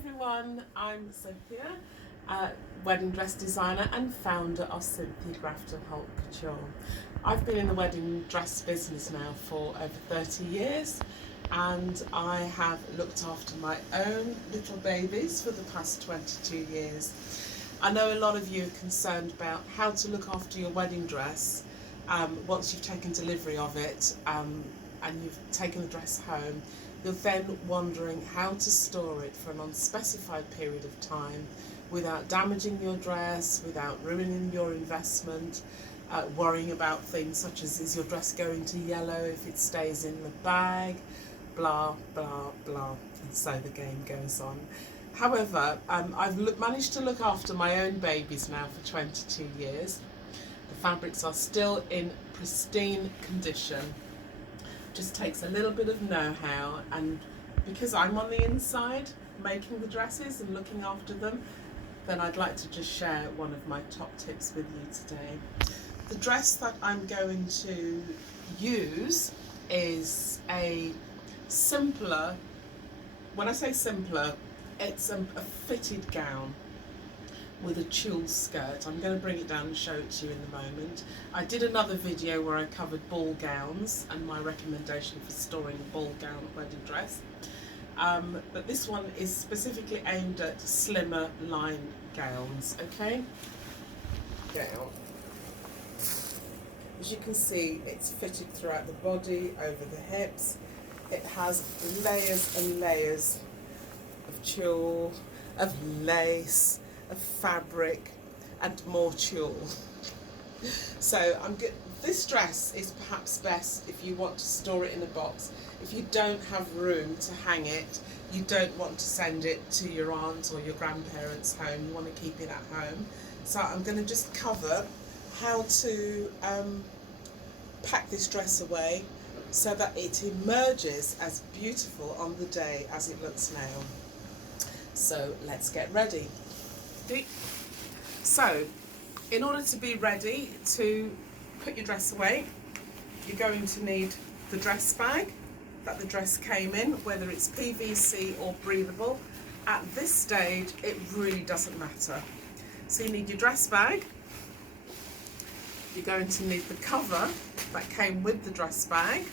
everyone, I'm Cynthia, wedding dress designer and founder of Cynthia Grafton-Holt Couture. I've been in the wedding dress business now for over 30 years and I have looked after my own little babies for the past 22 years. I know a lot of you are concerned about how to look after your wedding dress once you've taken delivery of it and you've taken the dress home. You're then wondering how to store it for an unspecified period of time without damaging your dress, without ruining your investment, worrying about things such as, is your dress going to yellow if it stays in the bag, blah, blah, blah, and so the game goes on. However, I've managed to look after my own babies now for 22 years. The fabrics are still in pristine condition. Just takes a little bit of know-how, and because I'm on the inside making the dresses and looking after them, then I'd like to just share one of my top tips with you today. The dress that I'm going to use is a simpler, when I say simpler, it's a fitted gown with a tulle skirt. I'm going to bring it down and show it to you in a moment. I did another video where I covered ball gowns and my recommendation for storing a ball gown wedding dress. But this one is specifically aimed at slimmer line gowns, okay? Gown. As you can see, it's fitted throughout the body, over the hips. It has layers and layers of tulle, of lace, of fabric and more tulle. So this dress is perhaps best if you want to store it in a box. If you don't have room to hang it, you don't want to send it to your aunt or your grandparents' home, you want to keep it at home. So I'm going to just cover how to pack this dress away so that it emerges as beautiful on the day as it looks now. So let's get ready. So, in order to be ready to put your dress away, you're going to need the dress bag that the dress came in, whether it's PVC or breathable. At this stage, it really doesn't matter. So you need your dress bag. You're going to need the cover that came with the dress bag.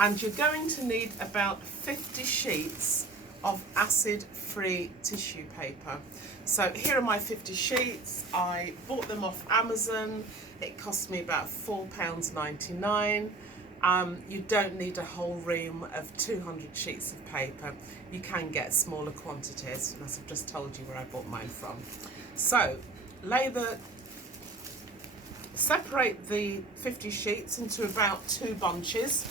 And you're going to need about 50 sheets of acid-free tissue paper. So here are my 50 sheets. I bought them off Amazon. It cost me about £4.99. You don't need a whole ream of 200 sheets of paper. You can get smaller quantities, as I've just told you where I bought mine from. So separate the 50 sheets into about 2 bunches.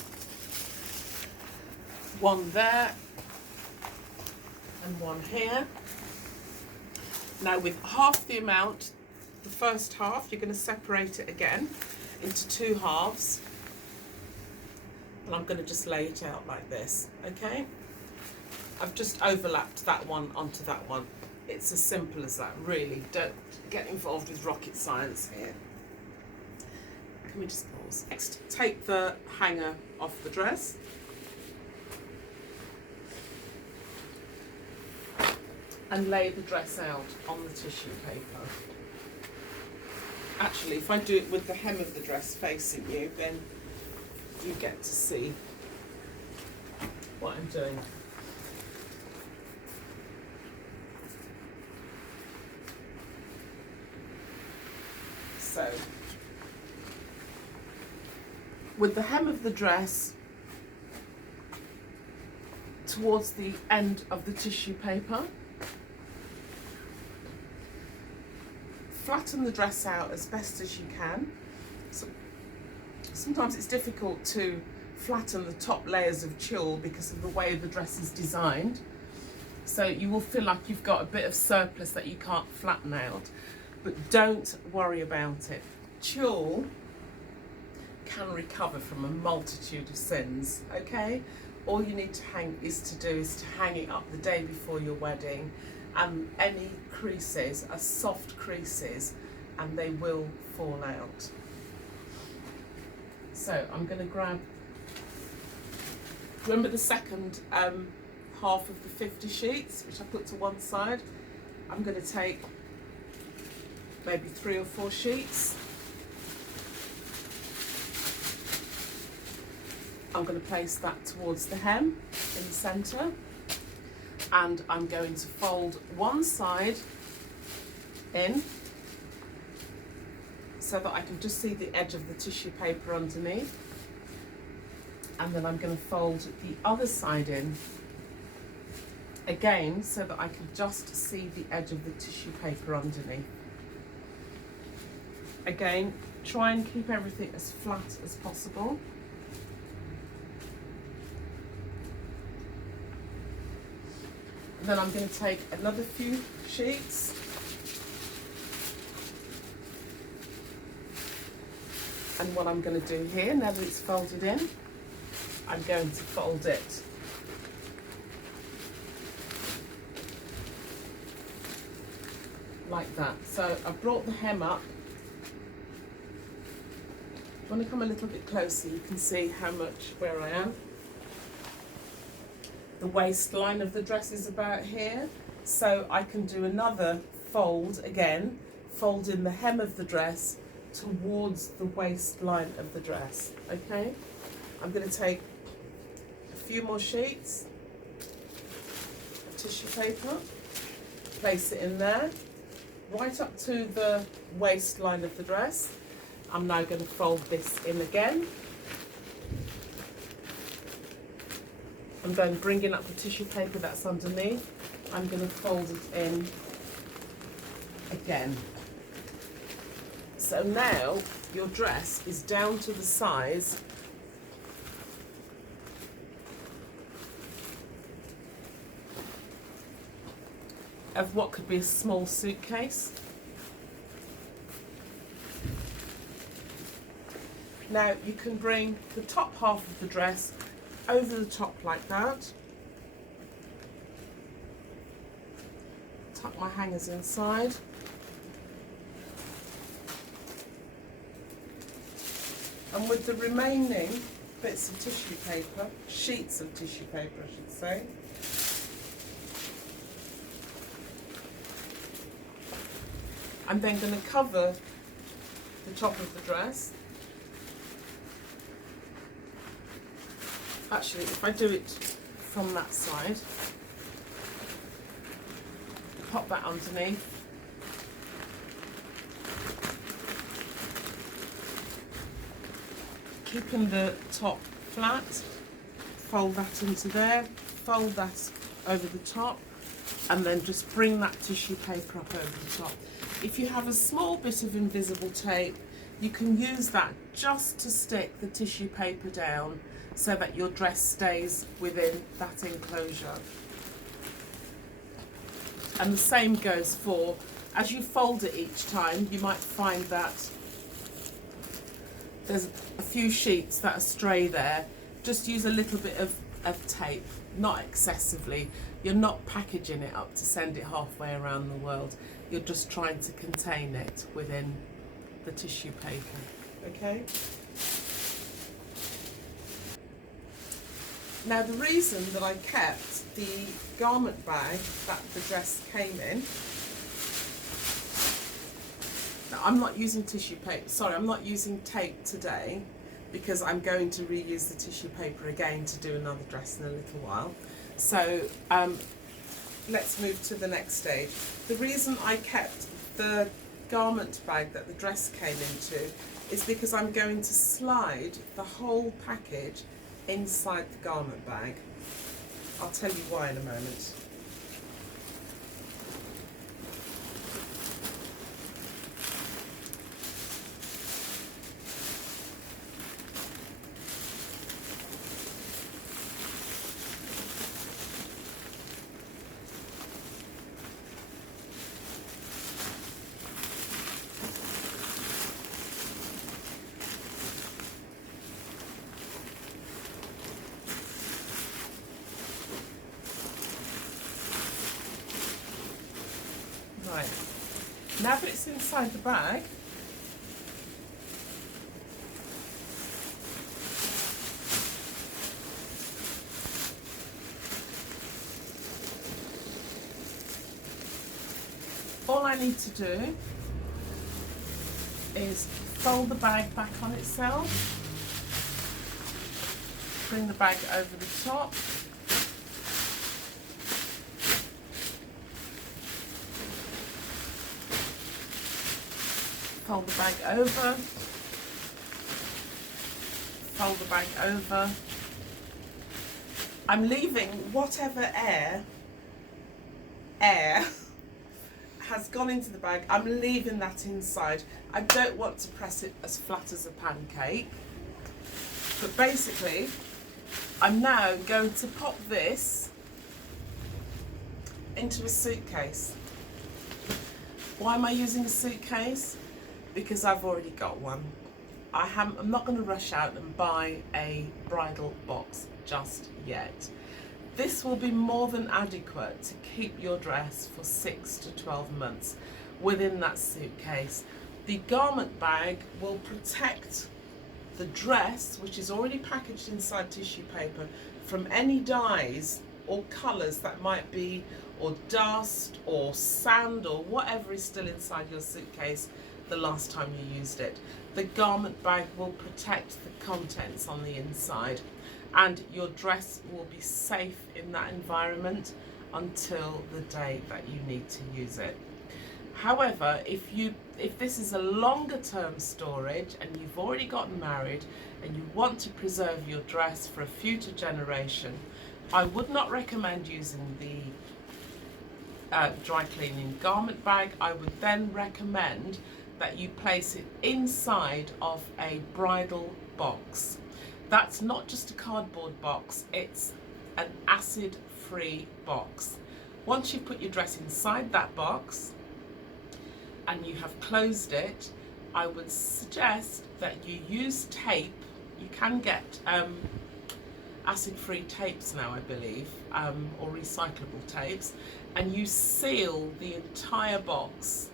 One there and one here. Now with half the amount, the first half, you're going to separate it again into 2 halves. And I'm going to just lay it out like this, okay? I've just overlapped that one onto that one. It's as simple as that, really. Don't get involved with rocket science here. Can we just pause? Next, take the hanger off the dress. And lay the dress out on the tissue paper. Actually, if I do it with the hem of the dress facing you, then you get to see what I'm doing. So, with the hem of the dress towards the end of the tissue paper, flatten the dress out as best as you can. So, sometimes it's difficult to flatten the top layers of tulle because of the way the dress is designed. So you will feel like you've got a bit of surplus that you can't flatten out. But don't worry about it. Tulle can recover from a multitude of sins, okay? All you need to do is to hang it up the day before your wedding, and any creases are soft creases and they will fall out. So I'm going to grab, remember the second half of the 50 sheets, which I put to one side. I'm going to take maybe 3 or 4 sheets. I'm going to place that towards the hem in the centre, and I'm going to fold one side in so that I can just see the edge of the tissue paper underneath, and then I'm going to fold the other side in again so that I can just see the edge of the tissue paper underneath. Again, try and keep everything as flat as possible. And then I'm going to take another few sheets and what I'm going to do here, now that it's folded in, I'm going to fold it like that. So I've brought the hem up. If you want to come a little bit closer, you can see how much where I am. The waistline of the dress is about here, so I can do another fold again, fold in the hem of the dress towards the waistline of the dress. Okay, I'm going to take a few more sheets of tissue paper, place it in there, right up to the waistline of the dress. I'm now going to fold this in again. I'm then bringing up the tissue paper that's underneath. I'm going to fold it in again. So now your dress is down to the size of what could be a small suitcase. Now you can bring the top half of the dress over the top like that. Tuck my hangers inside. And with the remaining bits of tissue paper, sheets of tissue paper I should say, I'm then going to cover the top of the dress. Actually, if I do it from that side, pop that underneath. Keeping the top flat, fold that into there, fold that over the top, and then just bring that tissue paper up over the top. If you have a small bit of invisible tape, you can use that just to stick the tissue paper down so that your dress stays within that enclosure. And the same goes for, as you fold it each time, you might find that there's a few sheets that are stray there. Just use a little bit of tape, not excessively. You're not packaging it up to send it halfway around the world. You're just trying to contain it within the tissue paper, okay? Now the reason that I kept the garment bag that the dress came in, now I'm not using tissue paper, sorry, I'm not using tape today because I'm going to reuse the tissue paper again to do another dress in a little while. So let's move to the next stage. The reason I kept the garment bag that the dress came into is because I'm going to slide the whole package inside the garment bag. I'll tell you why in a moment. Right, now that it's inside the bag, all I need to do is fold the bag back on itself, bring the bag over the top, fold the bag over, fold the bag over. I'm leaving whatever air has gone into the bag, I'm leaving that inside. I don't want to press it as flat as a pancake. But basically, I'm now going to pop this into a suitcase. Why am I using a suitcase? Because I've already got one. I'm not going to rush out and buy a bridal box just yet. This will be more than adequate to keep your dress for 6 to 12 months within that suitcase. The garment bag will protect the dress, which is already packaged inside tissue paper, from any dyes or colours that might be, or dust or sand or whatever is still inside your suitcase the last time you used it. The garment bag will protect the contents on the inside, and your dress will be safe in that environment until the day that you need to use it. However, if this is a longer term storage and you've already gotten married and you want to preserve your dress for a future generation, I would not recommend using the dry cleaning garment bag. I would then recommend that you place it inside of a bridal box. That's not just a cardboard box, it's an acid-free box. Once you put your dress inside that box and you have closed it, I would suggest that you use tape. You can get acid-free tapes now, I believe, or recyclable tapes, and you seal the entire box.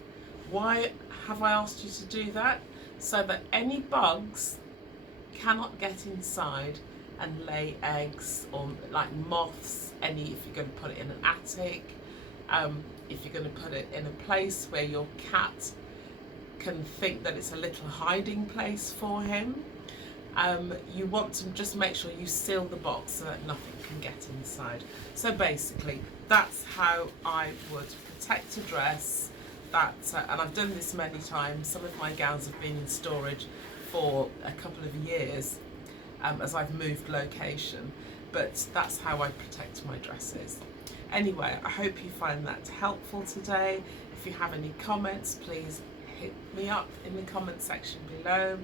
Why have I asked you to do that? So that any bugs cannot get inside and lay eggs, or like moths, if you're going to put it in an attic, if you're going to put it in a place where your cat can think that it's a little hiding place for him. You want to just make sure you seal the box so that nothing can get inside. So basically, that's how I would protect a dress. And I've done this many times. Some of my gowns have been in storage for a couple of years as I've moved location, but that's how I protect my dresses. Anyway, I hope you find that helpful today. If you have any comments, please hit me up in the comment section below.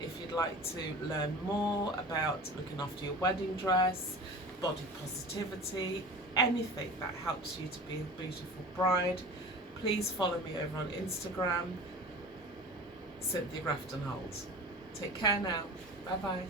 If you'd like to learn more about looking after your wedding dress, body positivity, anything that helps you to be a beautiful bride, please follow me over on Instagram, Cynthia Grafton-Holt. Take care now. Bye bye.